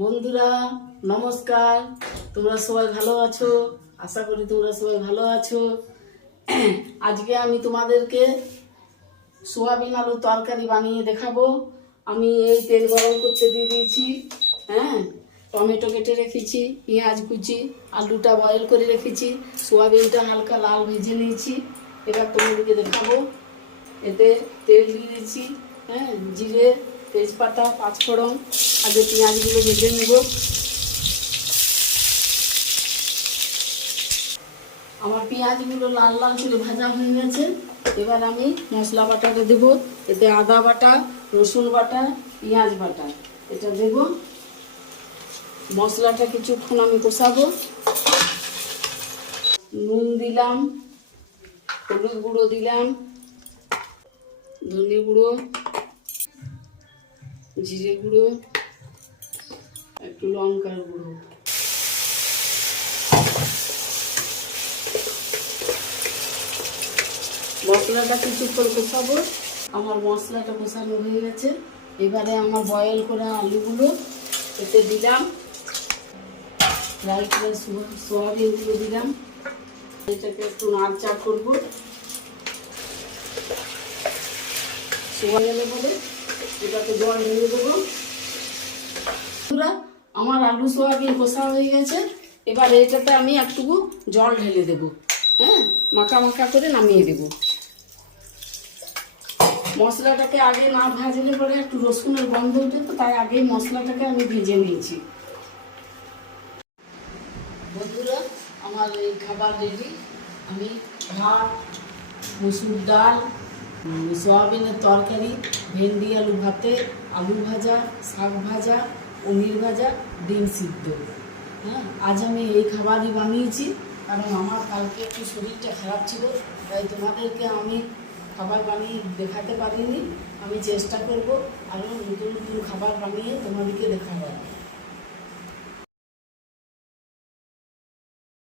বন্ধুরা নমস্কার। তোমরা সবাই ভালো আছো? আশা করি তোমরা সবাই ভালো আছো। আজকে আমি তোমাদেরকে সোয়াবিন আলুর তরকারি বানিয়ে দেখাবো। আমি এই তেল গরম করতে দিয়ে দিয়েছি। হ্যাঁ, টমেটো কেটে রেখেছি, পেঁয়াজ কুচি, আলুটা বয়েল করে রেখেছি, সোয়াবিনটা হালকা লাল ভেজে নিয়েছি। এবার তোমাদেরকে দেখাবো। এতে তেল দিয়ে দিয়েছি, হ্যাঁ, জিরে, তেজপাতা, পাঁচফোড়ন। আগে পেঁয়াজগুলো ভেজে নেব। আমার পেঁয়াজগুলো লাল লাল করে ভাজা হয়ে গেছে। এবার আমি মশলা বাটাটা দেবো। এতে আদা বাটা, রসুন বাটা, পেঁয়াজ বাটা এটা দেব। মশলাটা কিছুক্ষণ আমি কষাবো। নুন দিলাম, হলুদ গুঁড়ো দিলাম, ধনে গুঁড়ো, জিরে গুঁড়ো, একটু লঙ্কার গুঁড়ো। মশলাটা কিছুক্ষণ কষাবো। আমার মশলাটা কষানো হয়ে গেছে। এবারে আমার বয়েল করা আলুগুলো এতে দিলাম, ফ্রাই করে সোয়াবিনগুলো দিলাম। এটাকে একটু নাড়চাড় করবো। সোয়াবিন বলে এটাকে জল ঢেলে দেবো। আমার আলু সোয়াবিন কষা হয়ে গেছে। এবার এটাতে আমি একটুকু জল ঢেলে দেবো। হ্যাঁ, মাখা মাখা করে নামিয়ে দেবো। মশলাটাকে আগে না ভাজলে পরে একটু রসুনের গন্ধ উঠে, তো তাই আগেই মশলাটাকে আমি ভেজে নিয়েছি। বন্ধুরা, আমার এই খাবার রেডি। আমি ভাত, মসুর ডাল, সয়াবিনের তরকারি, ভেন্ডি আলু ভাতে, আলু ভাজা, শাক ভাজা, পনির ভাজা, ডিম সিদ্ধ। হ্যাঁ, আজ আমি এই খাবারই বানিয়েছি, কারণ আমার কালকে একটু শরীরটা খারাপ ছিল। তাই তোমাদেরকে আমি খাবার বানিয়ে দেখাতে পারিনি। আমি চেষ্টা করব আরও নতুন নতুন খাবার বানিয়ে তোমাদেরকে দেখাবো।